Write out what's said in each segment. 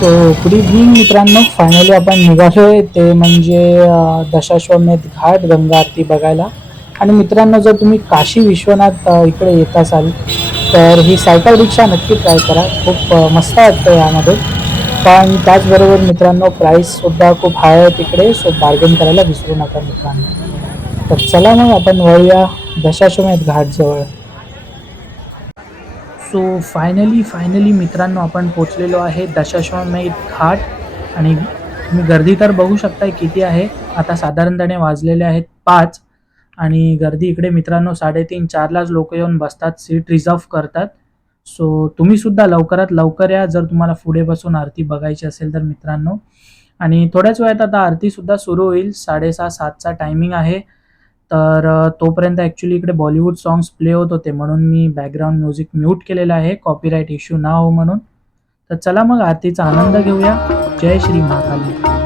So good evening मित्रांनो, finally आपण निघालोय ते म्हणजे दशाश्वमेध घाट गंगा आरती बघायला. आणि मित्रांनो, जर तुम्ही काशी विश्वनाथ इकडे येत असाल तर ही सायकल रिक्षा नक्की ट्राय करा. खूप मस्त वाटतं यामध्ये. पण त्याचबरोबर मित्रांनो, प्राईससुद्धा खूप हाय आहे तिकडे, सो बार्गेन करायला विसरू नका मित्रांनो. तर चला मग आपण वळूया दशाश्वमेध घाटजवळ. सो फायनली मित्रांनो, आपण पोचलेलो आहे दशाश्वमेध घाट. आणि तुम्ही गर्दी तर बघू शकताय किती आहे. आता साधारणपणे वाजलेले आहेत 5. आणि गर्दी इकडे मित्रांनो 3:30-4लाच लोक येऊन बसतात, सीट रिझर्व करतात. सो तुम्ही सुद्धा लवकरात लवकर या जर तुम्हाला पुढे बसून आरती बघायची असेल तर मित्रांनो. आणि थोड्याच वेळात आता आरतीसुद्धा सुरू होईल. 6:30-7चा टायमिंग आहे. तर तोपर्यंत ॲक्च्युली इकडे बॉलिवूड सॉन्ग्स प्ले होत होते, म्हणून मी बॅकग्राऊंड म्युझिक म्यूट केलेलं आहे, कॉपीराईट इश्यू ना हो म्हणून. तर चला मग आरतीचा आनंद घेऊया. जय श्री महाकाली.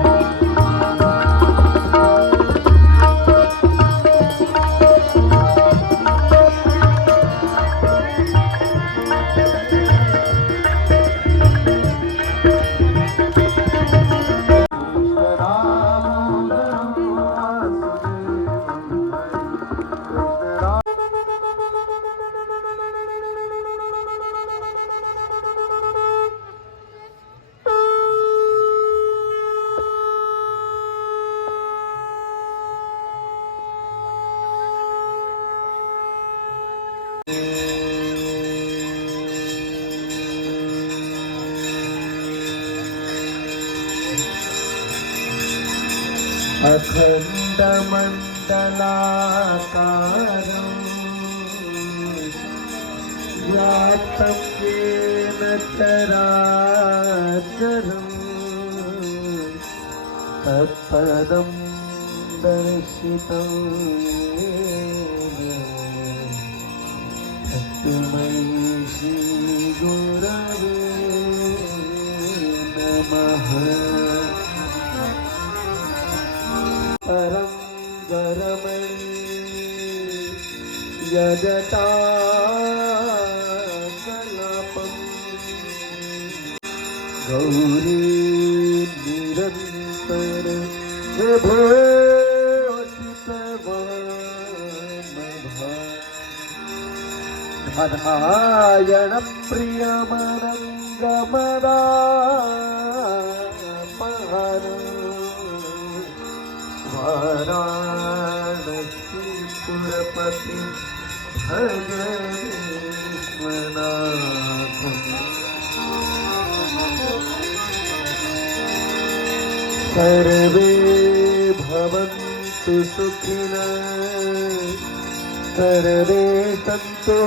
अखण्डमण्डलाकारं व्याप्तं येन चराचरं तत्पदं दर्शितं येन तस्मै श्रीगुरवे नमः. परं गरमणि यजता कलापं गौरी निरन्तर धायण प्रियमनङ्गमदापहार वाराणसीपुरपति भज विश्वनाथम्. सर्वे भवन्तु सुखिनः, सर्वे सन्तु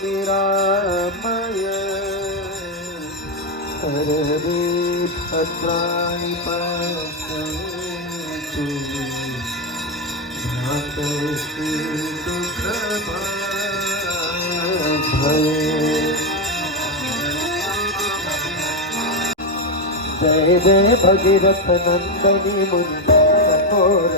निरामयाः, सर्वे भद्राणि पश्यन्तु मा कश्चित् दुःखभाग् भवेत्. जय जय भगीरथ नंदनी मुनि कठोर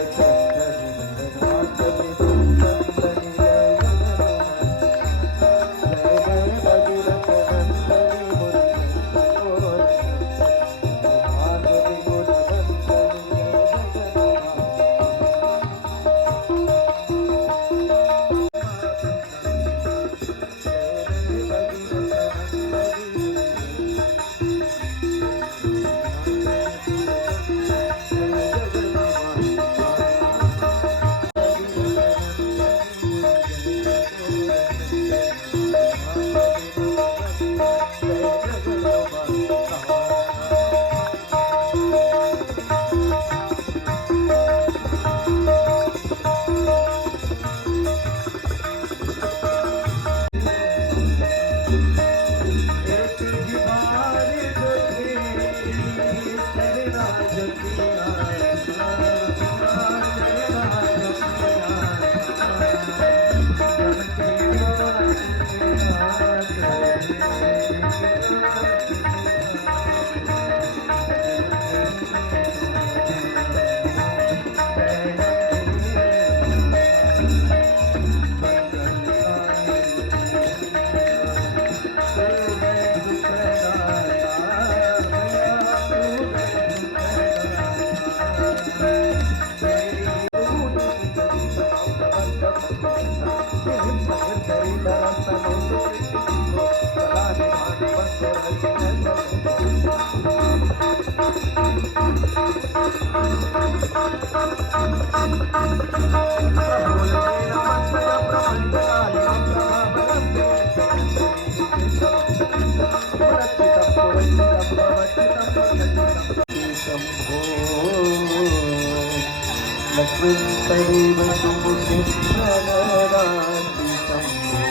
लक्ष्मीस्तैव सुमुखी प्रणराति शम्भो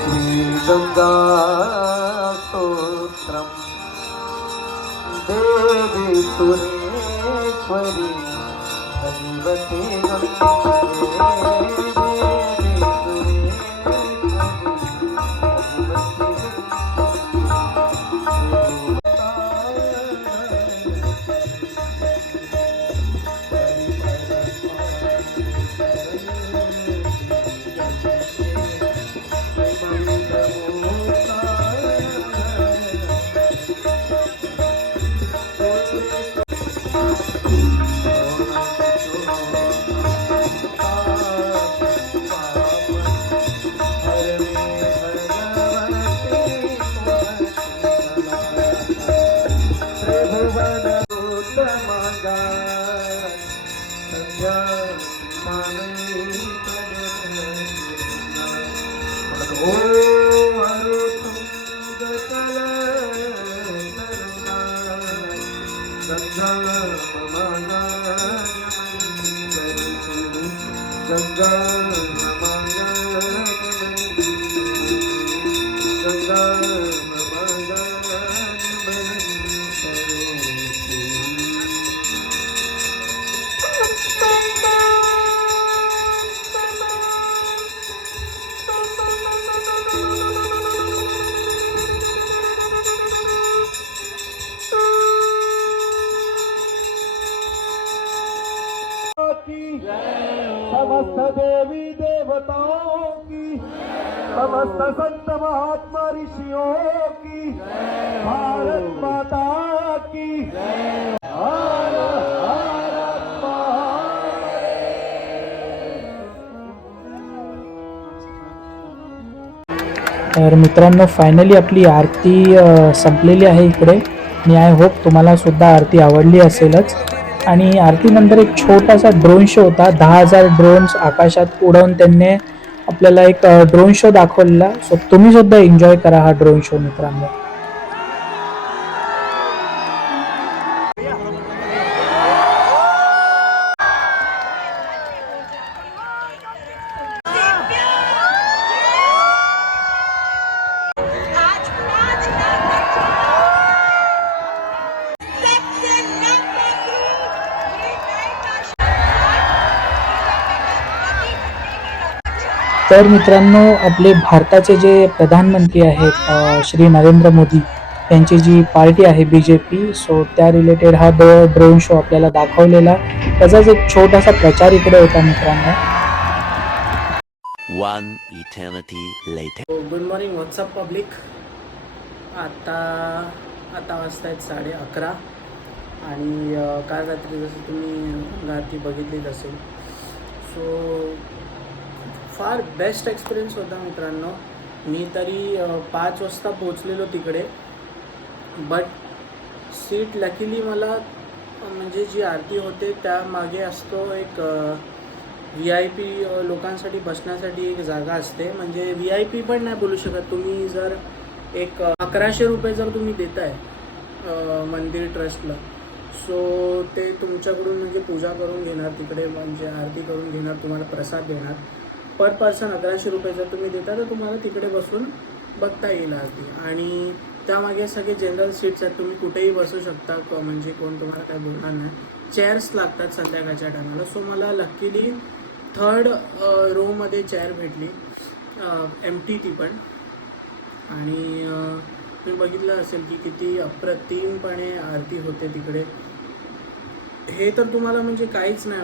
श्रीगङ्गा स्तोत्रम् देवी सुरेश्वरी हरिवते गङ्गे देवी समस्त देवी देवताओं की, समस्त संत महात्मा ऋषियों की, भारत माता की हर हर तर मित्रांनो फायनली आपली आरती संपलेली आहे इकडे आणि आय होप तुम्हाला सुद्धा आरती आवडली असेलच. आणि आरतीनंतर एक छोटासा ड्रोन शो होता. 10,000 ड्रोन्स आकाशात उडवून त्यांनी आपल्याला एक ड्रोन शो दाखवलेला. सो तुम्ही सुद्धा एन्जॉय करा हा ड्रोन शो मित्रांनो. तर मित्रांनो आपले भारताचे जे प्रधानमंत्री आहेत श्री नरेंद्र मोदी यांची जी पार्टी आहे BJP, सो त्या रिलेटेड हा ड्रोन शो आपल्याला दाखवलेला. त्याचाच एक छोटासा प्रचार इकडे होता मित्रांनो. One eternity later. Good morning WhatsApp public. आता वाजता आहेत 11:30 आणि काल रात्री जसं तुम्ही आरती बघितलीच असेल. सो फार बेस्ट एक्सपिरियन्स होता मित्रांनो. मी तरी 5 वाजता पोचलेलो तिकडे, बट सीट लकीली मला म्हणजे जी आरती होते त्यामागे असतो एक VIP लोकांसाठी बसण्यासाठी एक जागा असते. म्हणजे VIP पण नाही बोलू शकत तुम्ही. जर एक 1100 रुपये जर तुम्ही देताय मंदिर ट्रस्टला, सो ते तुमच्याकडून म्हणजे पूजा करून घेणार तिकडे, म्हणजे आरती करून घेणार, तुम्हाला प्रसाद देणार. पर पर्सन 1100 रुपये जर तुम्ही देता तर तुम्हाला तिकडे बसून बघता येईल आरती. आणि त्यामागे सगळे जनरल सीट्स आहेत, तुम्ही कुठेही बसू शकता, म्हणजे कोण तुम्हाला काय बोलणार नाही. चेअर्स लागतात संध्याकाळच्या टायमाला. सो मला लकीली 3rd रोमध्ये चेअर भेटली, एम्प्टी ती पण. आणि तुम्ही बघितलं असेल की किती अप्रतिमपणे आरती होते तिकडे. हे तर तुम्हाला म्हणजे काहीच नाही,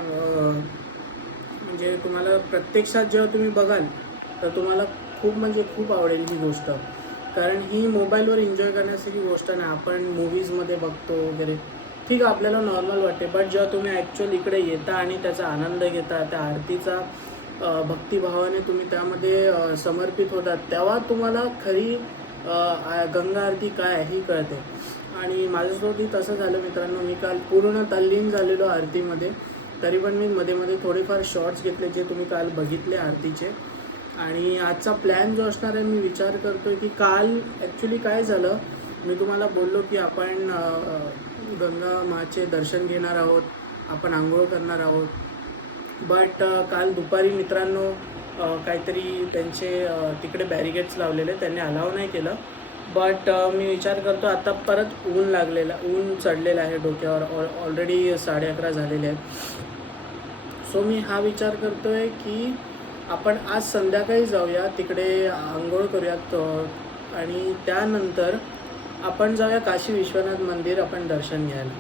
म्हणजे तुम्हाला प्रत्यक्षात जेव्हा तुम्ही बघाल तर तुम्हाला खूप म्हणजे खूप आवडेल ही गोष्ट. कारण ही मोबाईलवर एन्जॉय करण्यासारखी गोष्ट नाही. आपण मूवीजमध्ये बघतो वगैरे, ठीक आहे आपल्याला नॉर्मल वाटते, बट जेव्हा तुम्ही ॲक्च्युअल इकडे येता आणि त्याचा आनंद घेता, त्या आरतीचा भक्तिभावाने तुम्ही त्यामध्ये समर्पित होतात, तेव्हा तुम्हाला खरी गंगा आरती काय ही कळते. आणि माझ्यासोबतही तसं झालं मित्रांनो. मी काल पूर्ण तल्लीन झालेलो आरतीमध्ये. तरी पण मी मध्ये मध्ये थोडेफार शॉर्ट्स घेतले जे तुम्ही काल बघितले आरतीचे. आणि आजचा प्लॅन जो असणार आहे, मी विचार करतो आहे की काल ॲक्च्युली काय झालं, मी तुम्हाला बोललो की आपण गंगा माचे दर्शन घेणार आहोत, आपण आंघोळ करणार आहोत. बट काल दुपारी मित्रांनो काहीतरी त्यांचे तिकडे बॅरिगेट्स लावलेले, त्यांनी अलाव नाही केलं. बट मी विचार करतो आता परत ऊन चढलेलं आहे डोक्यावर. ऑलरेडी 11:30 झालेले आहेत. सो मी हा विचार करतो आहे की आपण आज संध्याकाळी जाऊया तिकडे, आंघोळ करूयात आणि त्यानंतर आपण जाऊया काशी विश्वनाथ मंदिर आपण दर्शन घ्यायला.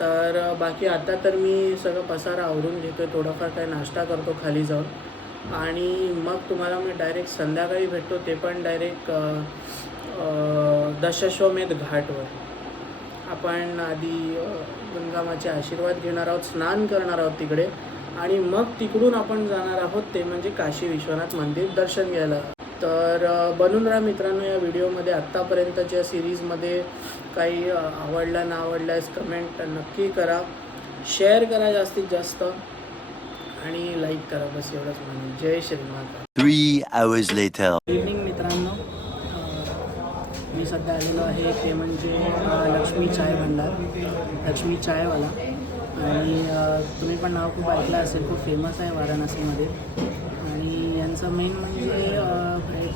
तर बाकी आता तर मी सगळं पसारा आवरून घेतो आहे, थोडाफार काही नाश्ता करतो खाली जाऊन आणि मग तुम्हाला मी डायरेक्ट संध्याकाळी भेटतो, ते पण डायरेक्ट दशाश्वमेध घाटवर. आपण आधी गंगामाचे आशीर्वाद घेणार आहोत, स्नान करणार आहोत तिकडे आणि मग तिकडून आपण जाणार आहोत ते म्हणजे काशी विश्वनाथ मंदिर दर्शन घ्यायला. तर बनून राहा मित्रांनो या व्हिडिओमध्ये. आत्तापर्यंतच्या सिरीजमध्ये काही आवडला ना आवडल्यास कमेंट नक्की करा, शेअर करा जास्तीत जास्त आणि लाईक करा. बस एवढंच म्हणून. जय श्रीमाता. 3 hours later. इव्हनिंग मित्रांनो, मी सध्या आलेलो आहे ते म्हणजे लक्ष्मी चाय भंडार, लक्ष्मी चायवाला. आणि तुम्ही पण नाव खूप ऐकलं असेल, खूप फेमस आहे वाराणसीमध्ये. आणि यांचं मेन म्हणजे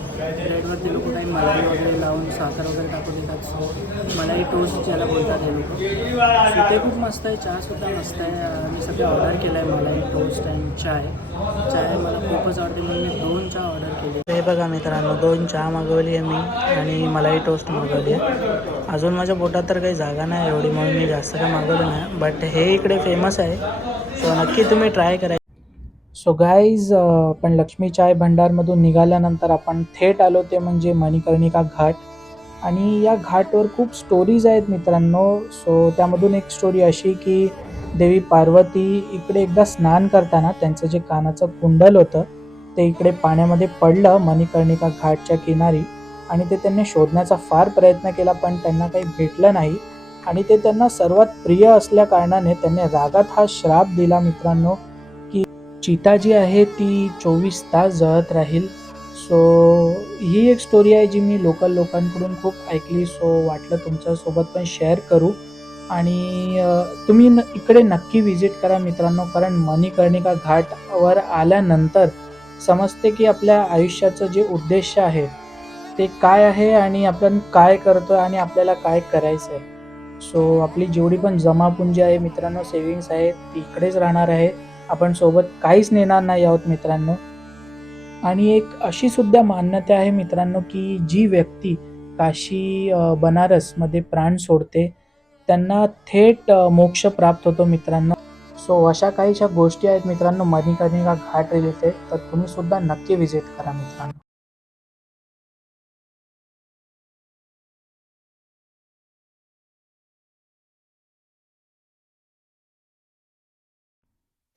ब्रेडवरती लोक काही मलाई वगैरे लावून साखर वगैरे टाकून देतात. सो मलाई टोस्ट ज्याला बोलतात हे लोक. ते खूप मस्त आहे, चहासुद्धा मस्त आहे. मी सध्या ऑर्डर केलं आहे मलाई टोस्ट अँड चाय मला खूपच आवडते म्हणून मी 2 चहा ऑर्डर केले. हे बघा मित्रांनो, 2 चहा मागवली आहे मी आणि मलाई टोस्ट मागवली आहे. अजून माझ्या पोटात तर काही जागा नाही एवढी म्हणून मी जास्त काही मागवलं नाही. बट हे इकडे फेमस आहे, सो नक्की तुम्ही ट्राय करा. सो गाईज, आपण लक्ष्मी चाय भंडारमधून निघाल्यानंतर आपण थेट आलो ते म्हणजे मणिकर्णिका घाट. आणि या घाटवर खूप स्टोरीज आहेत मित्रांनो. सो त्यामधून एक स्टोरी अशी की देवी पार्वती इकडे एकदा स्नान करताना त्यांचं जे कानाचं कुंडल होतं ते इकडे पाण्यामध्ये पडलं मणिकर्णिका घाटच्या किनारी. आणि ते त्यांनी शोधण्याचा फार प्रयत्न केला पण त्यांना काही भेटलं नाही. आणि ते त्यांना सर्वात प्रिय असल्या कारणाने त्यांनी रागात हा श्राप दिला मित्रांनो की चिता जी आहे ती 24 तास जळत राहील. सो ही एक स्टोरी आहे जी मी लोकल लोकांकडून खूप ऐकली. सो वाटलं तुमच्यासोबत पण शेअर करू. आणि तुम्ही इकडे नक्की विजिट करा मित्रांनो, कारण मणिकर्णिका घाटवर आल्यानंतर समजते की आपल्या आयुष्याचं जे उद्देश आहे ते काय आहे आणि आपण काय करतो आणि आपल्याला काय करायचं आहे. सो आपली जेवढी पण जमापुंजी आहे मित्रांनो, सेविंग्स आहे, ती इकडेच राहणार आहे. आपण सोबत काहीच नेणार नाही आहोत मित्रांनो. आणि एक अशी सुद्धा मान्यता आहे मित्रांनो की जी व्यक्ती काशी बनारसमध्ये प्राण सोडते त्यांना थेट मोक्ष प्राप्त होतो मित्रांनो. सो अशा काहीशा गोष्टी आहेत मित्रांनो मणिकर्णिका घाट रिलेटेड, तर तुम्ही सुद्धा नक्की विजिट करा मित्रांनो.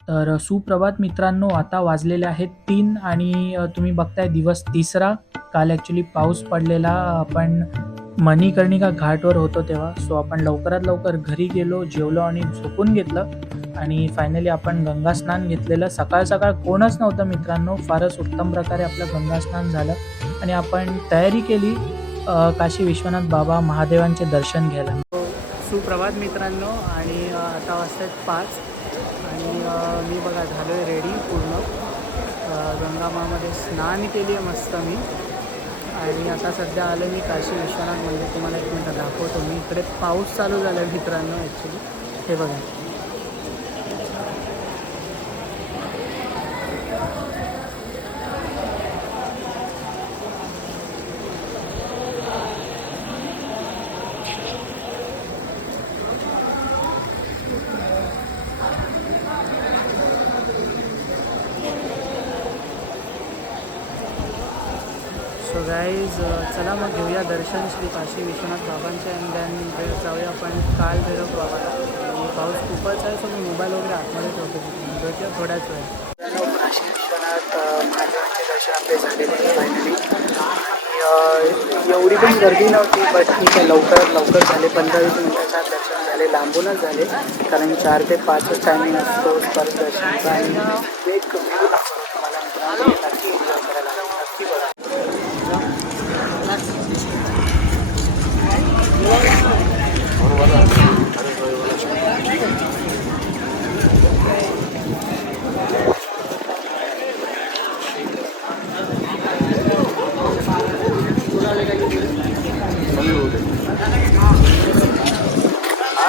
तर सुप्रभात मित्रांनो, आता वाजलेले आहेत 3 आणि तुम्ही बघताय दिवस 3रा. काल ॲक्च्युली पाऊस पडलेला, आपण मणिकर्णिका घाटवर होतो तेव्हा. सो आपण लवकरात लवकर घरी गेलो, जेवलो आणि झोपून घेतलं. आणि फायनली आपण गंगास्नान घेतलेलं. सकाळ सकाळ कोणच नव्हतं मित्रांनो, फारच उत्तम प्रकारे आपलं गंगास्नान झालं. आणि आपण तयारी केली काशी विश्वनाथ बाबा महादेवांचे दर्शन घ्यायला. सुप्रभात मित्रांनो, आणि आता वाजतात 5 आणि मी बघा झालो आहे रेडी पूर्ण. गंगामामध्ये स्नान केली आहे मस्त मी. आणि आता सध्या आलं मी काशी विश्वनाथ मंदिर. तुम्हाला एक मिनटं दाखवतो मी. इकडे पाऊस चालू झाला आहे मित्रांनो ॲक्च्युली, हे बघा. सो गाईज, चला मग घेऊया दर्शन श्री काशी विश्वनाथ बाबांचे आणि देन जाऊया आपण काल भैरव बाबाला. आणि पाऊस खूपच आहे, सो मी मोबाईल वगैरे आतमध्ये ठेवतो. भेटूया थोड्याच वेळ. काशी विश्वनाथ महादेवांचे दर्शन आपले झालेले आहे फायनली. एवढी पण गर्दी नव्हती, बट ठीक आहे, लवकर झाले. 15-20 मिनिटाच्या आत दर्शन झाले. लांबूनच झाले, कारण 4 ते 5च टायमिंग असतो स्पर्श दर्शनचा. आणि एक व्ह्यू दाखवतो तुम्हाला मित्रांनो, नक्की एन्जॉय करायला, नक्की बघा.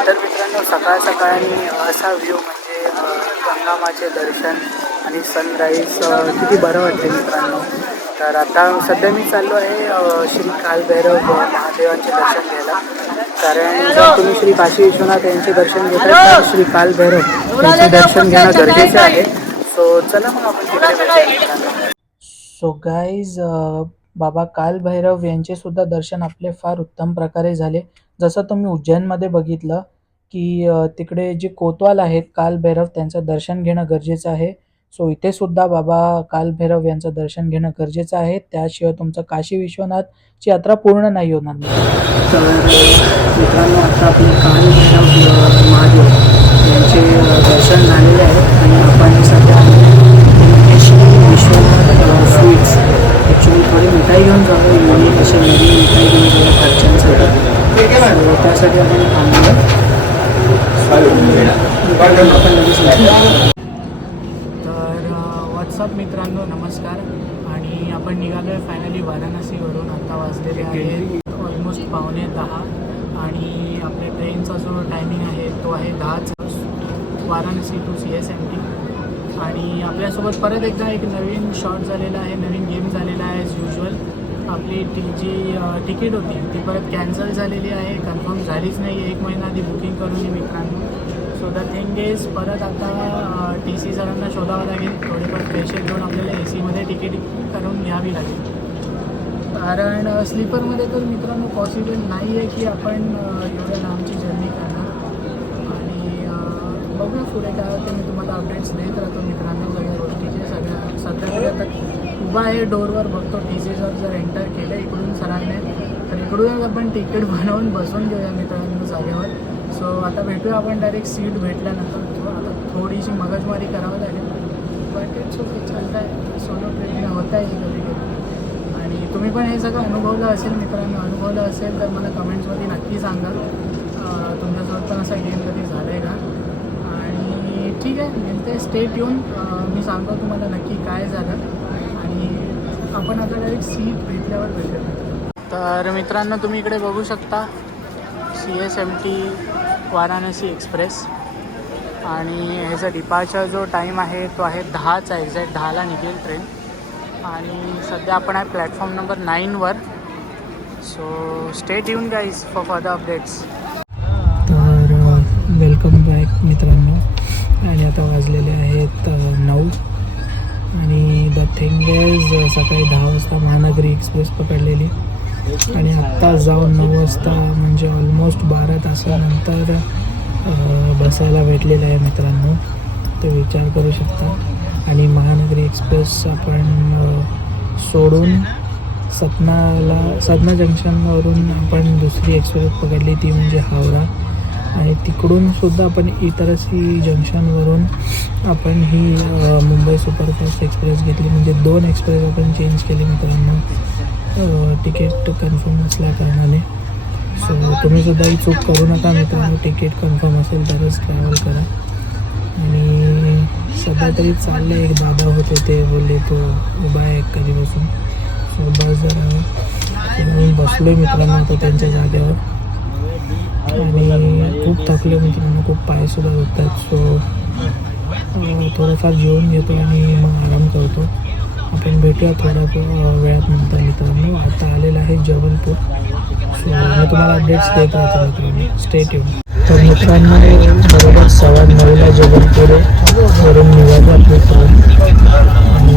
तर मित्रांनो, सकाळी असा व्ह्यू म्हणजे गंगामाचे दर्शन आणि सनराईज किती बरं वाटते मित्रांनो. तर आता सध्या मी चाललो आहे श्री कालभैरव महादेवांचे दर्शन घ्यायला. कारण जर तुम्ही श्री काशी विश्वनाथ यांचे दर्शन घेताय तर श्री कालभैरव यांचे दर्शन घेणं गरजेचं आहे. सो चला मग आपण तिकडे भेटूया मित्रांनो. सो गाईज, बाबा कालभैरव यांचे सुद्धा दर्शन आपले फार उत्तम प्रकारे झाले. जसं तुम्ही उज्जैनमध्ये बघितलं की तिकडे जे कोतवाल आहेत कालभैरव, त्यांचं दर्शन घेणं गरजेचं आहे. सो इथे सुद्धा बाबा कालभैरव यांचं दर्शन घेणं गरजेचं आहे. त्याशिवाय तुमचं काशी विश्वनाथची यात्रा पूर्ण नाही होणार. तर मित्रांनो, आता आपले कालभैरव महादेव यांचे दर्शन झालेले आहे आणि आपण सध्या विश्वनाथ स्वीट्स ॲक्च्युली थोडी मिठाई घेऊन जातो. युनिक असे वेगळी मिठाई घेऊन जातो घरच्यांसाठी. त्यासाठी आपण थांबलो. आपण लगेच. तर व्हॉट्सअप मित्रांनो, नमस्कार. आणि आपण निघालो आहे फायनली वाराणसीवरून. आता वाजलेले आहे ऑलमोस्ट 9:15 आणि आपल्या ट्रेनचा जो टायमिंग आहे तो आहे 10चा, वाराणसी टू CSMT. आणि आपल्यासोबत परत एकदा एक नवीन शॉट झालेला आहे, नवीन गेम झालेला आहे. ॲज युजल आपली जी तिकीट होती ती परत कॅन्सल झालेली आहे, कन्फर्म झालीच नाही. 1 महिना आधी बुकिंग करून मित्रांनो. सो द थिंग इज, परत आता TC सरांना शोधावं लागेल. थोडेफार पैसे घेऊन आपल्याला AC तिकीट करून घ्यावी लागेल. कारण स्लीपरमध्ये तर मित्रांनो पॉसिबल नाही आहे की आपण एवढ्या लांबची जर्नी करणार. आणि बघूया पुढे काय होते. मी तुम्हाला अपडेट्स देत राहतो मित्रांनो सगळ्या गोष्टीचे. सध्या तरी आता उभा आहे डोरवर, बघतो TC सर जर एंटर केलं इकडून सरांनी तर इकडूनच आपण तिकीट बनवून बसून घेऊया मित्रांनो जागेवर. सो आता भेटूया आपण डायरेक्ट सीट भेटल्यानंतर. आता थोडीशी मगजमारी करावं लागेल, बट इट्स ओके, चालतं आहे. सोलो ट्रेनने होता येईल कधी कधी. आणि तुम्ही पण हे सगळं अनुभवलं असेल मित्रांनो. अनुभवलं असेल तर मला कमेंट्समध्ये नक्की सांगा तुमच्यासोबत पण असा गेम कधी झाला आहे का. आणि ठीक आहे, मिळते, स्टे ट्यून. मी सांगतो तुम्हाला नक्की काय झालं. आणि आपण आता डायरेक्ट सीट भेटल्यावर भेटूया. तर मित्रांनो, तुम्ही इकडे बघू शकता CSMT वाराणसी एक्सप्रेस. आणि ह्याचा डिपार्चर जो टाईम आहे तो आहे 10चा, एक्झॅक्ट 10ला निघेल ट्रेन. आणि सध्या आपण आहे प्लॅटफॉर्म नंबर 9वर. So stay tune guys for further updates. तर वेलकम बॅक मित्रांनो. आणि आता वाजलेले आहेत 9. आणि द थिंग इज, सकाळी 10 वाजता महानगरी एक्सप्रेस पकडलेली आणि आत्ता जाऊन 9 वाजता म्हणजे ऑलमोस्ट 12 तासानंतर बसायला भेटलेलं आहे मित्रांनो. तर विचार करू शकता. आणि महानगरी एक्सप्रेस आपण सोडून सतना जंक्शनवरून आपण दुसरी एक्सप्रेस पकडली, ती म्हणजे हावडा. आणि तिकडून सुद्धा आपण इतरसी जंक्शनवरून आपण ही मुंबई सुपरफास्ट एक्सप्रेस घेतली. म्हणजे 2 एक्सप्रेस आपण चेंज केले मित्रांनो तिकीट कन्फर्म नसल्या कारणाने. सो तुम्हीसुद्धा ही चूक करू नका मित्रांनो. तिकीट कन्फर्म असेल तरच ट्रॅव्हल करा. आणि सध्या तरी चाललं आहे. एक दादा होते ते बोलले तो उभा आहे कधीपासून. सो बस जरा मी बसलो आहे मित्रांनो आता त्यांच्या जागेवर. आणि खूप थकले मित्रांनो, खूप पायसुद्धा दुखतात. सो थोडंफार जेवून घेतो आणि मग आराम करतो. आपण भेटूया थोड्या वेळात नंतर मित्रांनो. आता आलेलं आहे जबलपूर. सो मी तुम्हाला अपडेट्स देत राहतो मित्रांनो, स्टे ट्यून. तर मित्रांनो, बरोबर 9:15 जबलपूरवरून निघालो आपली ट्रेन. आणि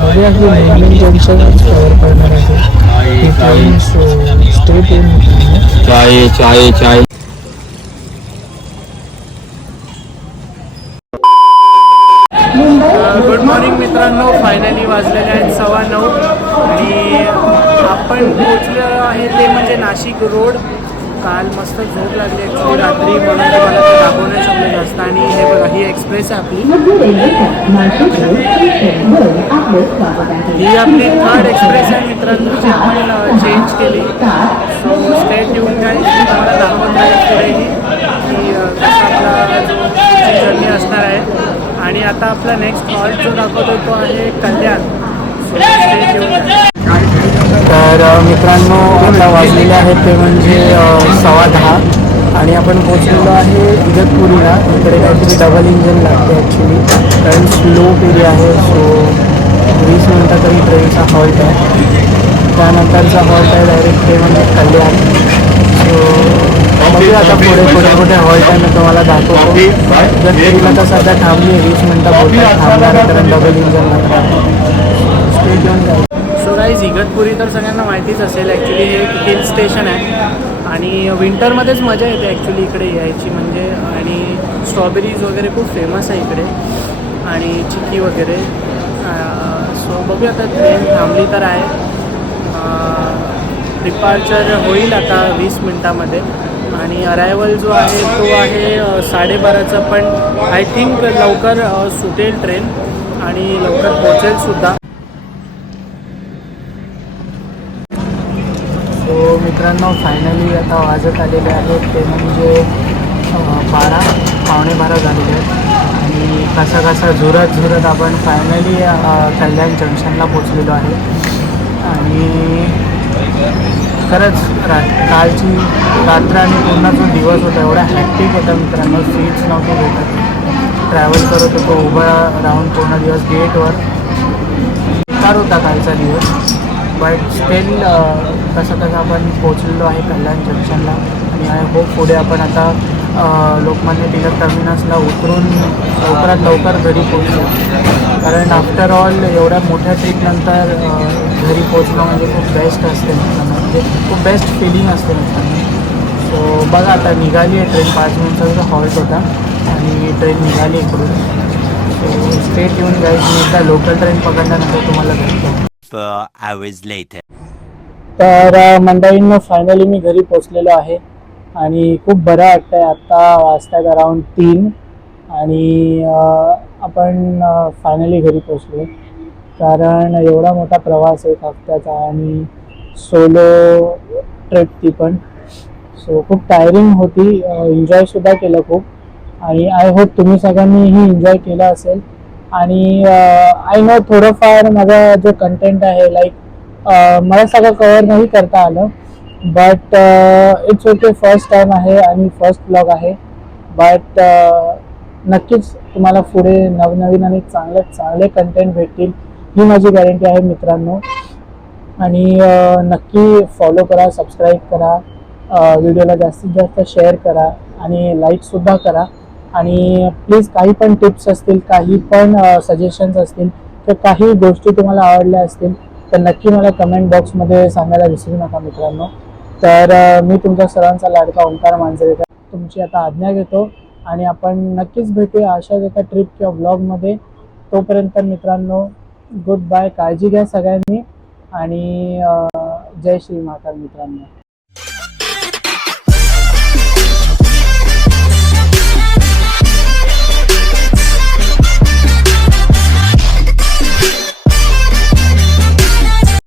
बघूया की मेन जंक्शनच कवर करणार आहे ही ट्रेन. सो स्टे ट्यून मित्रांनो. चाय गुड मॉर्निंग मित्रांनो. फायनली वाजलेले आहेत 9:15 आणि आपण पोचलेलो आहे ते म्हणजे नाशिक रोड. काल मस्त झोप लागली ॲक्च्युली रात्री, म्हणून ते मला ते दाखवू नाही शकले जास्त. आणि हे बघा, ही एक्सप्रेस आहे आपली, ही आपली थर्ड एक्सप्रेस आहे मित्रांनो, जी आपण चेंज केली. सो स्टेट येऊन काय तुम्हाला दाखवत आहे पुढेही की कसा आपला जो जर्नी असणार आहे. आणि आता आपला नेक्स्ट हॉल्ट जो दाखवतो तो आहे कल्याण. सो स्टेट येऊन. तर मित्रांनो, आता वाजलेले आहेत ते म्हणजे 10:15 आणि आपण पोचलेलो आहे इगतपुरीला. इकडे काहीतरी डबल इंजन लागते ॲक्च्युली, कारण स्लो एरिया आहे. सो 20 मिनटं तरी ट्रेनचा हॉल्ट आहे. त्यानंतरचा हॉल्ट आहे डायरेक्ट ते म्हणजे कल्याण. सो बघूया आता पुढे कुठे हॉल्ट आहे मी तुम्हाला दाखवतो. इगतपुरीला तर सध्या थांबली आहे, 20 मिनटं बोलतात थांबणार आहे, कारण डबल इंजन लागणार. स्टेट येऊन जाईल. सो गाईज, इगतपुरी तर सगळ्यांना माहितीच असेल. ॲक्च्युली हे एक हिल स्टेशन आहे आणि विंटरमध्येच मजा येते ॲक्च्युली इकडे यायची म्हणजे. आणि स्ट्रॉबेरीज वगैरे खूप फेमस आहे इकडे आणि चिक्की वगैरे. सो बघूया आता, ट्रेन थांबली तर आहे. डिपार्चर होईल आता 20 मिनटामध्ये आणि अरायवल जो आहे तो आहे 12:30चा. पण आय थिंक लवकर सुटेल ट्रेन आणि लवकर पोचेलसुद्धा. सो मित्रांनो, फायनली आता वाजत आलेले आहेत ते म्हणजे 12:15 झालेले आहेत. आणि कसा झुरत आपण फायनली कल्याण जंक्शनला पोचलेलो आहे. आणि खरंच कालची रात्र आणि पूर्ण जो दिवस होता एवढा हॅक्टिक होता मित्रांनो. सीट्स नव्हते भेटत, ट्रॅव्हल करत होतो उभं राहून पूर्ण दिवस गेटवर. बेकार होता कालचा दिवस. बट स्टील कसं आपण पोचलेलो आहे कल्याण जंक्शनला. आणि आय होप पुढे आपण आता लोकमान्य टिळक टर्मिनसला उतरून लवकरात लवकर घरी पोचलो. कारण आफ्टर ऑल एवढ्या मोठ्या ट्रिपनंतर घरी पोचणं म्हणजे खूप बेस्ट असते मित्रांनो, म्हणजे खूप बेस्ट फिलिंग असते मित्रांनो. सो बघा आता निघाली आहे ट्रेन. 5 मिनिटाचा हॉल्ट होता आणि ट्रेन निघाली इकडून. सो स्टेट येऊन जायची. मी एकदा लोकल ट्रेन पकडल्यानंतर तुम्हाला भेटतो. 4 hours later. तर मंडळींनो, फायनली मी घरी पोचलेलो आहे आणि खूप बरं वाटतं आहे. आत्ता वाजतात अराऊंड 3 आणि आपण फायनली घरी पोचलो. कारण एवढा मोठा प्रवास एक हफ्त्याचा आणि सोलो ट्रिप ती पण. सो खूप टायरिंग होती. एन्जॉयसुद्धा केलं खूप. आणि आय होप तुम्ही सगळ्यांनीही एन्जॉय केला असेल. आणि आय नो थोडंफार माझा जो कंटेंट आहे लाईक मला सगळं कवर नाही करता आलं. But it's okay, first time आहे आणि फर्स्ट ब्लॉग आहे. बट नक्कीच तुम्हाला पुढे नवनवीन आणि चांगले कंटेंट भेटतील ही माझी गॅरंटी आहे मित्रांनो. आणि नक्की फॉलो करा, सबस्क्राईब करा, व्हिडिओला जास्तीत जास्त शेअर करा आणि लाईकसुद्धा करा. आणि प्लीज काही पण टिप्स असतील, काही पण सजेशन्स असतील, तर काही गोष्टी तुम्हाला आवडल्या असतील तर नक्की मला कमेंट बॉक्समध्ये सांगायला विसरू नका मित्रांनो. तर मी तुमच्या सर्वांचा लाडका ओंकार मांजरेकर तुमची आता आज्ञा घेतो आणि आपण नक्कीच भेटूया अशाच एका ट्रिप किंवा ब्लॉगमध्ये. तोपर्यंत मित्रांनो, गुड बाय, काळजी घ्या सगळ्यांनी आणि जय श्री महाकाल मित्रांनो.